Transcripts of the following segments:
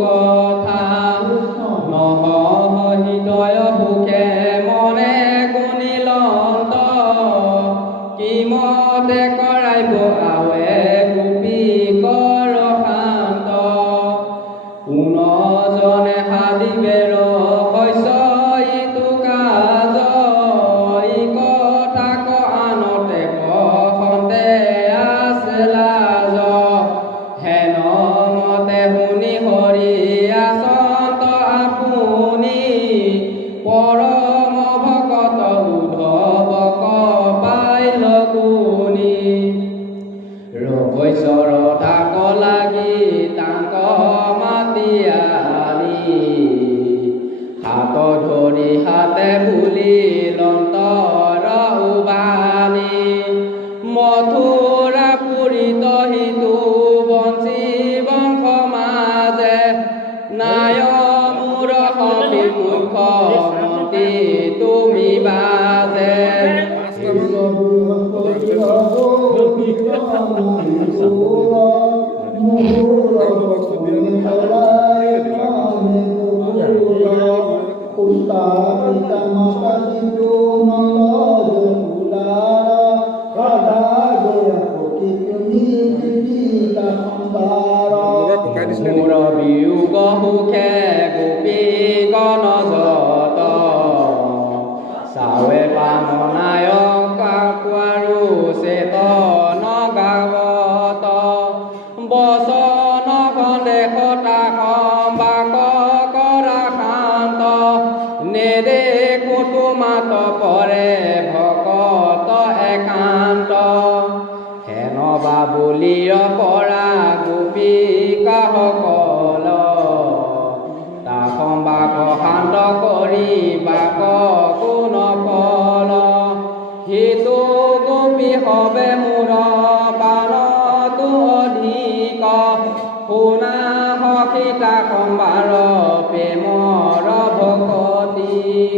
কথা নহয় হৃদয় সুখে মনে গুণিলন্ত কি মতে কৰাইব আৱে গোপী কৰ শান্ত কোনজনে সাদিবেৰ শস্য ইটো কাজ ই কথাক আনতে কখন্তে আছে লাজ হেন মতে শুনি হৰি আচন্ত আপুনি পৰম ভকত উদ্ধৱক পাইল গুণি ৰঘৈচৰ তাক লাগি তাক মাতি আনি হাত ধৰি হাতে বুলি লন্তৰ উবানি মথুৰা পুৰিত সিটো বঞ্চী বংশ মাজে নায় মোৰ সখী মুখ্যমন্ত্ৰী তুমি বাজে মোৰ বিয়োগ সুখে গোপী গণ যত চাৱে পাননায়ক আৰু চেতন গাৱত বচন সন্দেহতা সম্বাক কৰা শান্ত নেদেখো তোমাত পৰে ভকত একান্ত হেন বাবুলিৰ পৰা গোপী কাহকল তা সম্বাক শান্ত কৰি বাক কোন ফল সিটো গোপী হবে মোৰ পানতো অধিক শুনা সখিতা সম্বাৰ প্ৰেমৰ ভকতিক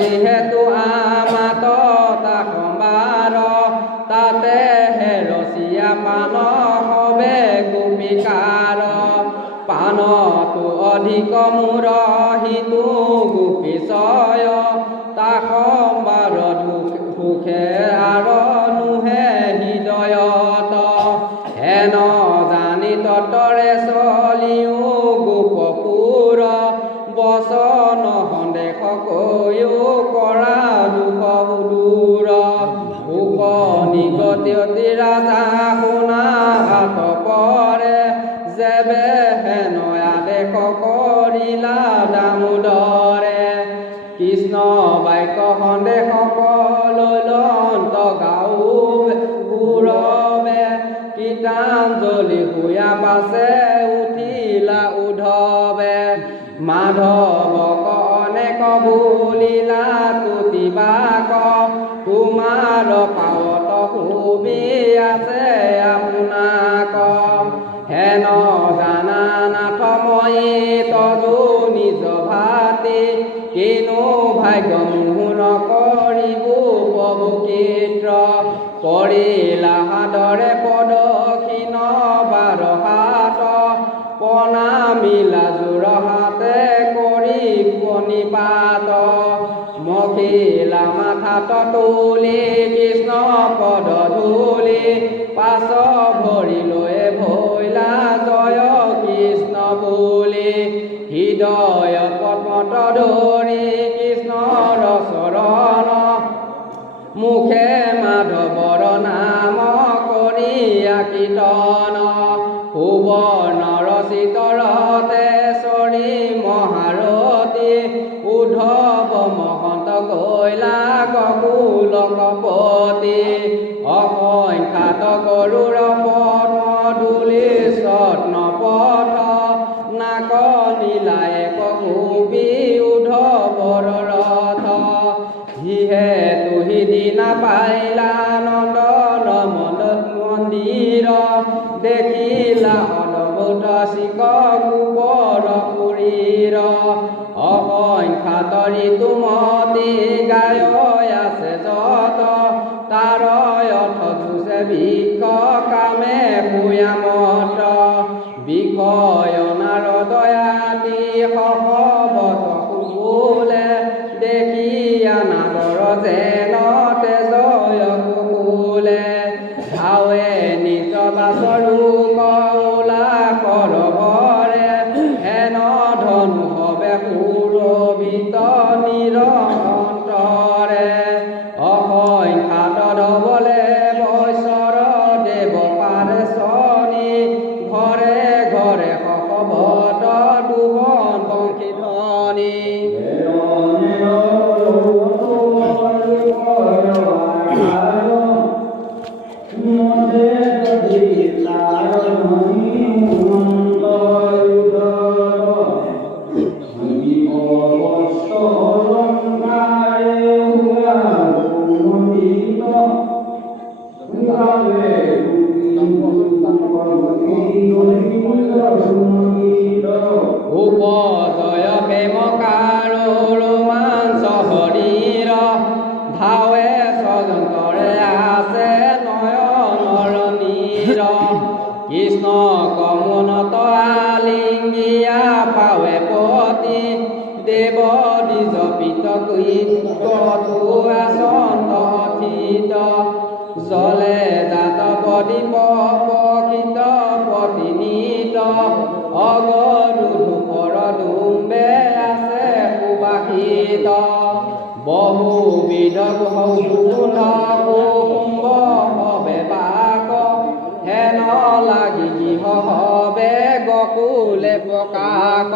যিহেতু আমাত তা সম্বাৰ তাতে হে ৰচীয়া পান হবে গোপিকাৰ পানতু অধিক মূৰ হিতু গোপীশয় তা সম্বাৰ সুখে আৰ নুহে হৃদয়ত হেন জানি ততৰে চলিও গোপপুৰ বচন সন্দেহ কৈও কৰা দুখ দূৰ সুখ নিগতি ৰাজা শুনা হাত পৰে যেবে হেন আদেশ কৰিলা দামোদৰে কৃষ্ণ বাক্য সন্দেহ লন্ত গাও গুৰবে কীৰ্তাঞ্জলি হুয়া পাছে উঠিলা উধবে মাধৱক অনেক বুলিলা তুতিবাক তোমাৰ পাৱত সুবি আছে আপোনাক হেন জানা নাথময়ী তজু নিজ ভাতি কিনো ভাগ্য মুহুন কৰিব প্ৰভু কীৰ্ত্ৰ কৰিলা হাতৰে পদক্ষিণ বাৰ হাত প্ৰণামিলা জোৰ হাতে কৰি প্ৰণিপাত মখিলা মাথাত তুলি কৃষ্ণ পদ ধূলি পাছ ভৰি লৈ ভৈলা জয় কৃষ্ণ বুলি হৃদয় পদ্মত ধৰি কৃষ্ণৰ চৰণ মুখে মাধৱৰ নাম কৰিয়া কীৰ্তন সুবৰ্ণ ৰচিত ৰতেশ্বৰী মহাৰতী উদ্ধৱ মহন্ত কৈলা গকুল কপতি অসংখ্যাত গৰুৰ পদ্ম ধূলি স্বপ্ন পথ নাক নীলাই কবি উদ্ধৱৰ ৰথ যিহেতু সিদিনা পাইলা নন্দন মন্দিৰ দেখিলা অদ্ভুত শিক গোবৰ পুৰীৰ অসংখ্যাত ঋতুমতী গায় আছে যত তাৰ অৰ্থ যুঁজে বৃক্ষ কামে ভূয়ামত বিষয় নাৰদয়াতি শবত কুকুলে দেখিয়া নাদৰ যেন তেজয় কুকুলে ধাৱে নিজ বাছৰু কৌলা কৰভৰে হেন ধনু হবে সুৰভিত নিৰন্তৰে অসংখ্যাত ধবলে বৈশ্বৰ দেৱ পাৰে শনি ঘৰে ঘৰে শবত দুহন বংশী ধ্বনি উপজয় প্ৰেমকাৰ ৰোমাঞ্চ শৰীৰ ধাৱে স্বজন্তৰে আছে নয়নৰ নীৰ কৃষ্ণ কমনত আলিংগিয়া পাৱে পতি দেৱ নিজ পিত কৃতু আসন্ত অথিত জলে জাত প্ৰদীপ পকিত প্ৰতিনিত অগৰু ধূপৰ ধুম্বে আছে সুবাসিত বহুবিধ সৌগুণ কুম্ভ হবে বাক হেন লাগি গৃহ হবে গকুলে প্ৰকাশ